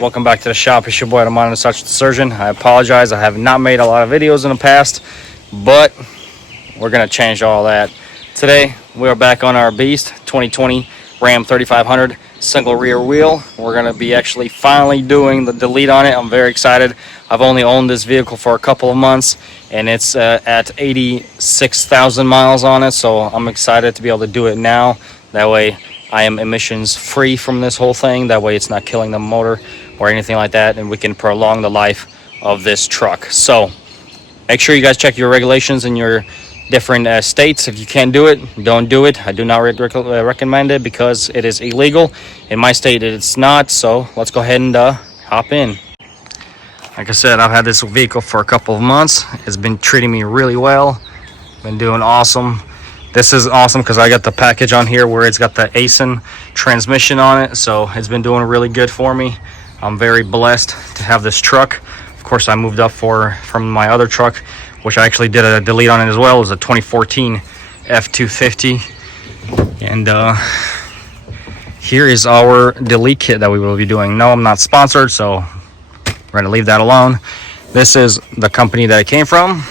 Welcome back to the shop. It's your boy Romanovich, the surgeon. I apologize, I have not made a lot of videos in the past, but we're gonna change all that. Today we are back on our beast 2020 Ram 3500 single rear wheel. We're gonna be actually finally doing the delete on it. I'm very excited. I've only owned this vehicle for a couple of months and it's at 86,000 miles on it, so I'm excited to be able to do it now. That way I am emissions free from this whole thing. That way it's not killing the motor or anything like that, and we can prolong the life of this truck. So make sure you guys check your regulations in your different states. If you can't do it, don't do it. I do not recommend it because it is illegal. In my state it's not. So let's go ahead and hop in. Like I said, I've had this vehicle for a couple of months. It's been treating me really well, been doing awesome. This is awesome because I got the package on here where it's got the ASIN transmission on it, so it's been doing really good for me. I'm very blessed to have this truck. Of course, I moved up from my other truck, which I actually did a delete on it as well. It was a 2014 F250. And here is our delete kit that we will be doing. No, I'm not sponsored, so we're going to leave that alone. This is the company that it came from,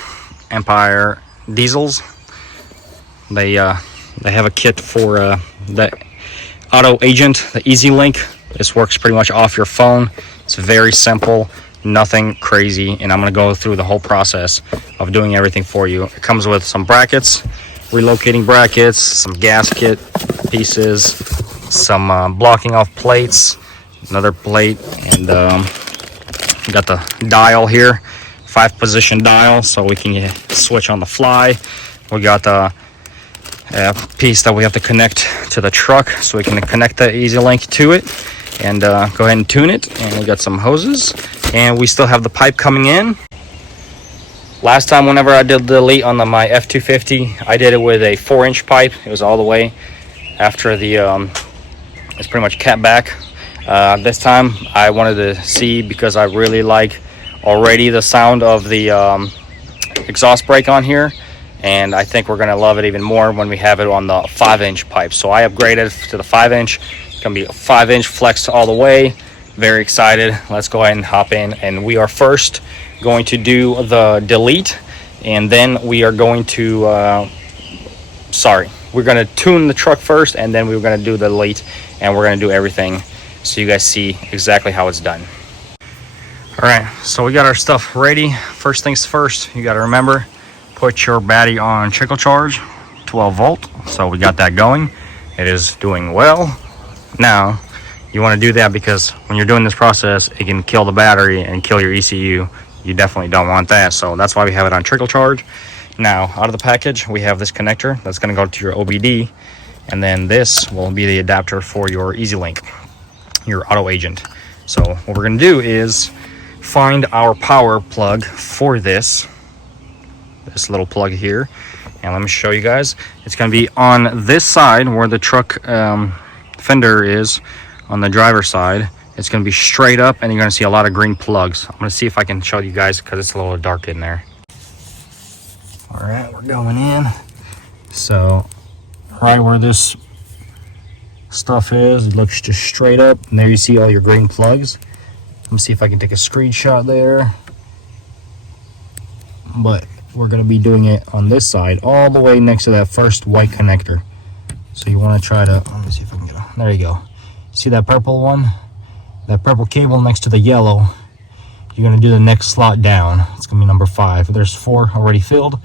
Empire Diesels. They have a kit for the auto agent, the Easy Link. This works pretty much off your phone. It's very simple, nothing crazy, and I'm going to go through the whole process of doing everything for you. It comes with some brackets, relocating brackets, some gasket pieces, some blocking off plates, another plate, and we got the dial here, 5-position dial, so we can switch on the fly. We got the piece that we have to connect to the truck, so we can connect the Easy Link to it and go ahead and tune it. And we got some hoses, and we still have the pipe coming in. Last time whenever I did the delete on my F250, I did it with a 4-inch pipe. It was all the way after the it's pretty much cat back. This time I wanted to see, because I really like already the sound of the exhaust brake on here, and I think we're going to love it even more when we have it on the 5-inch pipe. So I upgraded to the 5-inch. It's going to be a 5-inch flexed all the way. Very excited. Let's go ahead and hop in, and we are first going to do the delete, and then we are going to we're going to tune the truck first, and then we're going to do the delete, and we're going to do everything so you guys see exactly how it's done. All right, so we got our stuff ready. First things first, you got to remember, put your battery on trickle charge, 12 volt. So we got that going. It is doing well. Now you want to do that because when you're doing this process, it can kill the battery and kill your ECU. You definitely don't want that, so that's why we have it on trickle charge. Now out of the package we have this connector that's going to go to your OBD, and then this will be the adapter for your Easy Link, your auto agent. So what we're going to do is find our power plug for this little plug here, and let me show you guys. It's going to be on this side where the truck fender is, on the driver's side. It's going to be straight up, and you're going to see a lot of green plugs. I'm going to see if I can show you guys because it's a little dark in there. All right, we're going in. So right where this stuff is, it looks just straight up, and there you see all your green plugs. Let me see if I can take a screenshot there, but we're going to be doing it on this side, all the way next to that first white connector. So you want to try to, let me see if I can get it. There you go. See that purple one? That purple cable next to the yellow. You're going to do the next slot down. It's going to be number 5. There's 4 already filled.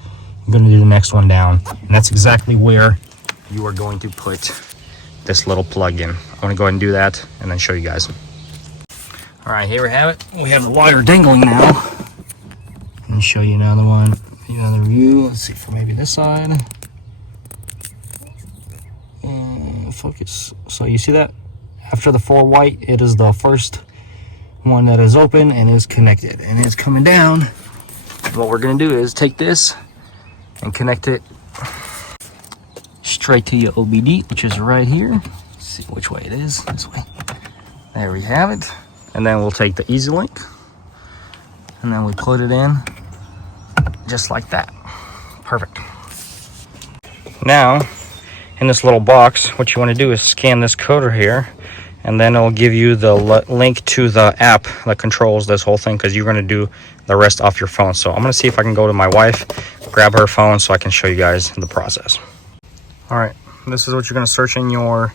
You're going to do the next one down. And that's exactly where you are going to put this little plug in. I'm going to go ahead and do that and then show you guys. All right, here we have it. We have the wire dangling now. Let me show you another one, another view. Let's see for maybe this side. And focus. So you see that? After the 4 white, it is the first one that is open and is connected, and it's coming down. What we're going to do is take this and connect it straight to your OBD, which is right here. Let's see which way it is. This way. There we have it. And then we'll take the Easy Link, and then we put it in just like that. Perfect. Now in this little box, what you want to do is scan this coder here, and then it'll give you the link to the app that controls this whole thing, because you're going to do the rest off your phone. So I'm going to see if I can go to my wife, grab her phone so I can show you guys the process. All right, this is what you're going to search in your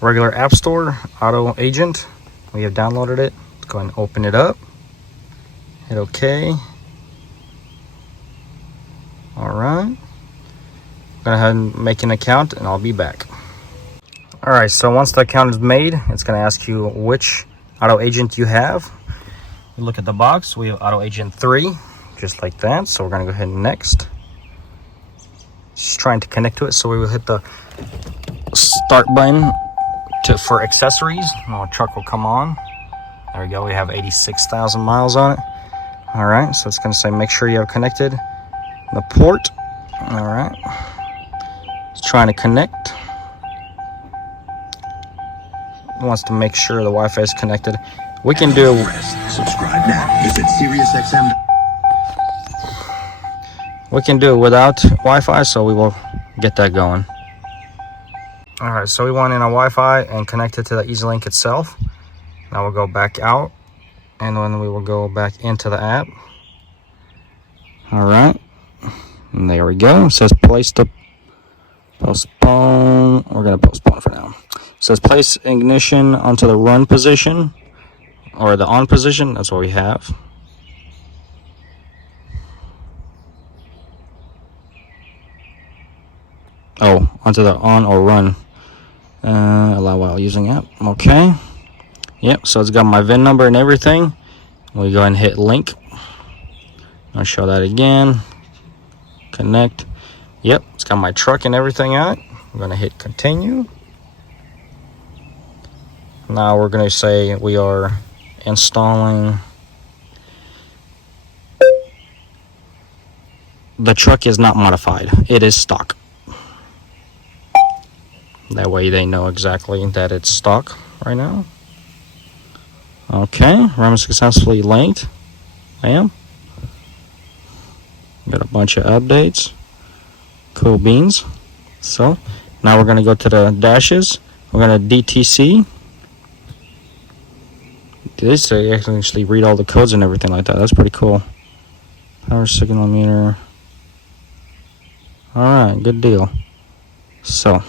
regular app store, Auto Agent. We have downloaded it. Let's go ahead and open it up. Hit OK. All right. Go ahead and make an account, and I'll be back. All right, so once the account is made, it's going to ask you which Auto Agent you have. You look at the box. We have Auto Agent 3, just like that. So we're going to go ahead and next. Just trying to connect to it, so we will hit the start button for accessories. Our truck will come on. There we go. We have 86,000 miles on it. All right, so it's going to say make sure you have connected the port. All right, it's trying to connect. It wants to make sure the Wi-Fi is connected. We can do. Subscribe now. Visit SiriusXM. We can do it without Wi-Fi, so we will get that going. All right, so we want in a Wi-Fi and connect it to the EasyLink itself. Now we'll go back out, and then we will go back into the app. All right, and there we go. It says place to postpone. We're gonna postpone for now. It says place ignition onto the run position or the on position. That's what we have. Oh, onto the on or run. Allow while using app. Okay. Yep, so it's got my VIN number and everything. We go ahead and hit link. I'll show that again. Connect. Yep, it's got my truck and everything on it. I'm going to hit continue. Now we're going to say we are installing. The truck is not modified. It is stock. That way they know exactly that it's stock right now. Okay, RAM successfully linked. I am. Got a bunch of updates. Cool beans. So now we're going to go to the dashes. We're going to DTC. They say I can actually read all the codes and everything like that. That's pretty cool. Power signal meter. Alright, good deal. So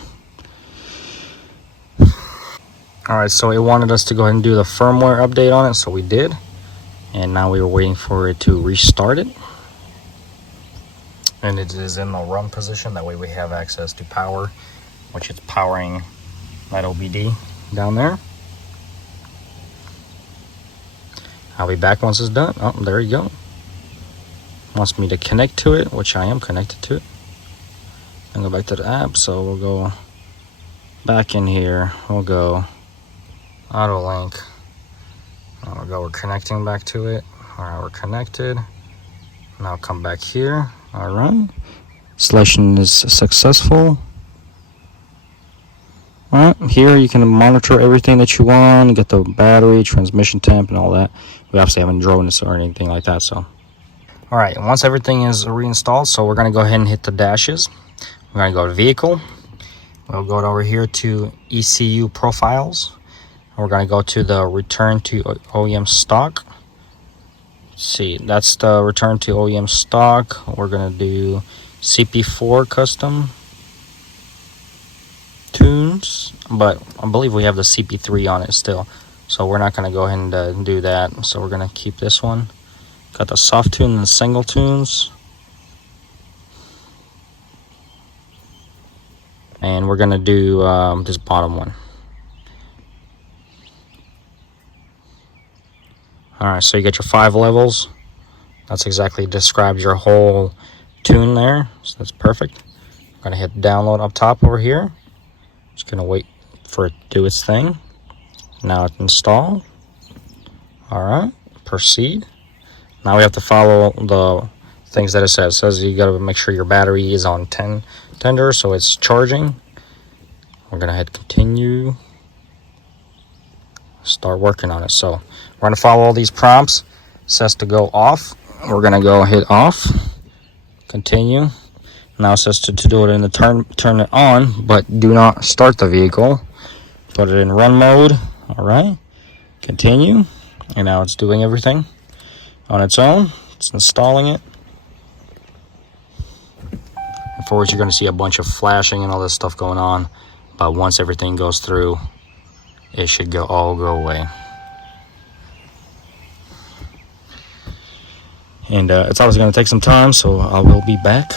alright, so it wanted us to go ahead and do the firmware update on it, so we did. And now we were waiting for it to restart it. And it is in the run position, that way we have access to power, which is powering that OBD down there. I'll be back once it's done. Oh, there you go. Wants me to connect to it, which I am connected to it. And go back to the app, so we'll go back in here. We'll go auto link. We'll go, we're connecting back to it. Alright, we're connected. Now come back here. Alright. Installation is successful. Alright, here you can monitor everything that you want, get the battery, transmission temp, and all that. We obviously haven't drone this or anything like that, so. Alright, once everything is reinstalled, so we're going to go ahead and hit the dashes. We're going to go to vehicle. We'll go over here to ECU profiles. We're going to go to the return to OEM stock. Let's see, that's the return to OEM stock. We're going to do CP4 custom tunes, but I believe we have the CP3 on it still, so we're not going to go ahead and do that. So we're going to keep this one. Got the soft tune and the single tunes, and we're going to do this bottom one. Alright, so you get your 5 levels. That's exactly describes your whole tune there, so that's perfect. I'm going to hit download up top over here. Just going to wait for it to do its thing. Now it's installed. Alright, proceed. Now we have to follow the things that it says. It says you got to make sure your battery is on 10 tender, so it's charging. We're going to hit continue. Start working on it. So we're going to follow all these prompts. It says to go off. We're going to go hit off. Continue. Now it says to do it in the turn it on, but do not start the vehicle. Put it in run mode. All right, continue. And now it's doing everything on its own. It's installing it. Afterwards, you're going to see a bunch of flashing and all this stuff going on. But once everything goes through, it should all go away. And it's obviously going to take some time, so I will be back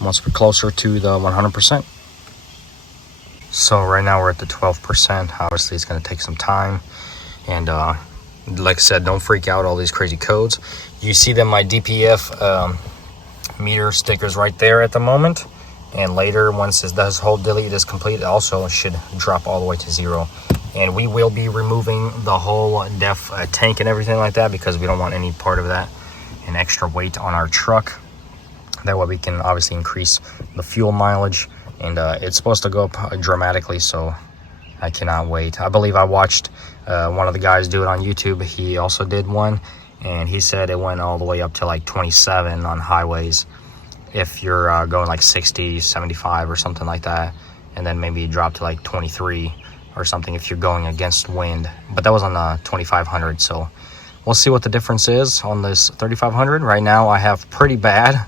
once we're closer to the 100%. So right now we're at the 12%. Obviously, it's going to take some time. And like I said, don't freak out, all these crazy codes. You see them, my DPF meter stickers right there at the moment. And later, once this whole delete is complete, it also should drop all the way to 0. And we will be removing the whole def tank and everything like that, because we don't want any part of that and extra weight on our truck. That way we can obviously increase the fuel mileage. And it's supposed to go up dramatically, so I cannot wait. I believe I watched one of the guys do it on YouTube. He also did one, and he said it went all the way up to like 27 on highways if you're going like 60, 75 or something like that, and then maybe drop to like 23 or something if you're going against wind. But that was on the 2500, so we'll see what the difference is on this 3500. Right now I have pretty bad.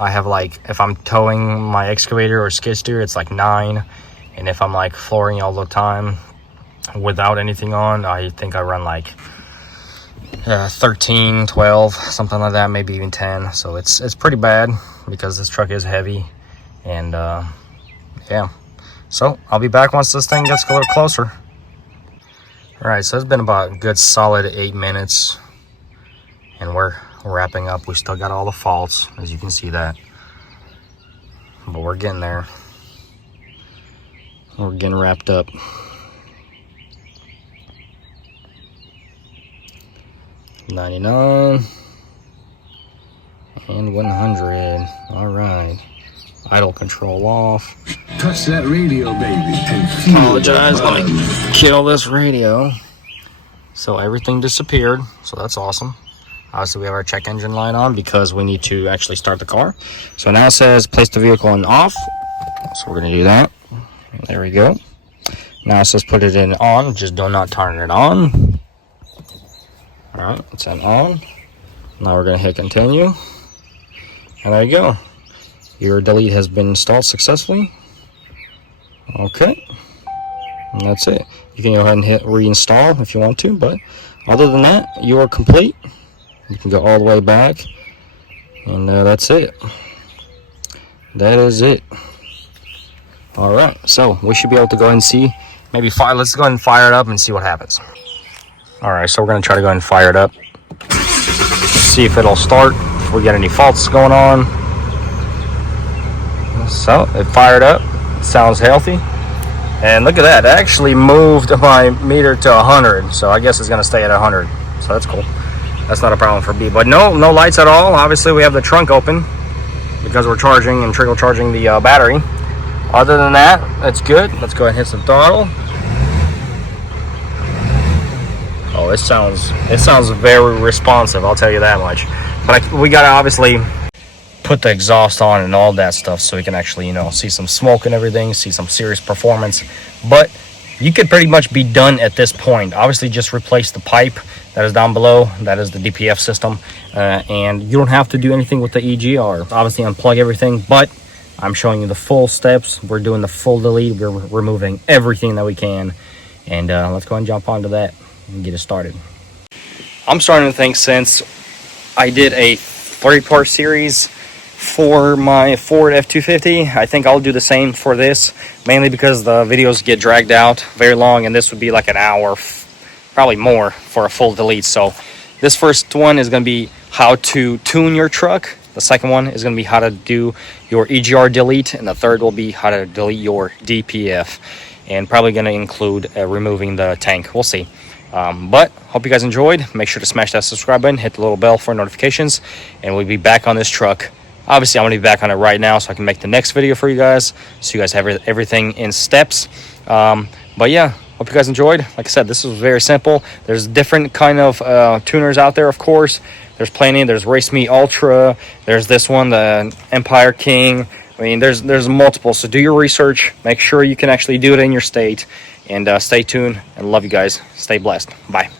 I have like, if I'm towing my excavator or skid steer, it's like 9. And if I'm like flooring all the time without anything on, I think I run like 13, 12, something like that, maybe even 10. So it's pretty bad because this truck is heavy. And yeah, so I'll be back once this thing gets a little closer. All right, so it's been about a good solid 8 minutes, and we're wrapping up. We still got all the faults, as you can see that, but we're getting there. We're getting wrapped up. $99 and $100. All right. Idle control off. Touch that radio, baby, and feel. Apologize. Let me kill this radio. So everything disappeared. So that's awesome. Obviously, we have our check engine light on because we need to actually start the car. So now it says place the vehicle on off. So we're going to do that. There we go. Now it says put it in on. Just do not turn it on. All right, it's in on. Now we're going to hit continue. And there you go. Your delete has been installed successfully. Okay. And that's it. You can go ahead and hit reinstall if you want to. But other than that, you are complete. You can go all the way back. And that's it. That is it. All right, so we should be able to go ahead and see, maybe fire. Let's go ahead and fire it up and see what happens. All right, so we're gonna try to go ahead and fire it up. See if it'll start, if we get any faults going on. So it fired up, it sounds healthy. And look at that, it actually moved my meter to 100. So I guess it's gonna stay at 100. So that's cool. That's not a problem for B, but no lights at all. Obviously we have the trunk open because we're charging and trickle charging the battery. Other than that, that's good. Let's go ahead and hit some throttle. Oh, it sounds very responsive, I'll tell you that much. But we gotta obviously put the exhaust on and all that stuff so we can actually, you know, see some smoke and everything, see some serious performance. But you could pretty much be done at this point. Obviously, just replace the pipe that is down below. That is the DPF system. And you don't have to do anything with the EGR. Obviously, unplug everything, but I'm showing you the full steps. We're doing the full delete. We're removing everything that we can. And let's go ahead and jump onto that and get it started. I'm starting to think, since I did a 3-part series for my Ford F-250, I think I'll do the same for this, mainly because the videos get dragged out very long, and this would be like an hour, probably more, for a full delete. So this first one is going to be how to tune your truck. The second one is going to be how to do your EGR delete, and the third will be how to delete your DPF, and probably going to include removing the tank. We'll see. But hope you guys enjoyed. Make sure to smash that subscribe button, hit the little bell for notifications, and we'll be back on this truck. Obviously, I'm going to be back on it right now so I can make the next video for you guys, so you guys have everything in steps. But yeah, hope you guys enjoyed. Like I said, this is very simple. There's different kind of tuners out there, of course. There's plenty. There's Race Me Ultra. There's this one, the Empire King. I mean, there's multiple. So do your research. Make sure you can actually do it in your state. And stay tuned. And love you guys. Stay blessed. Bye.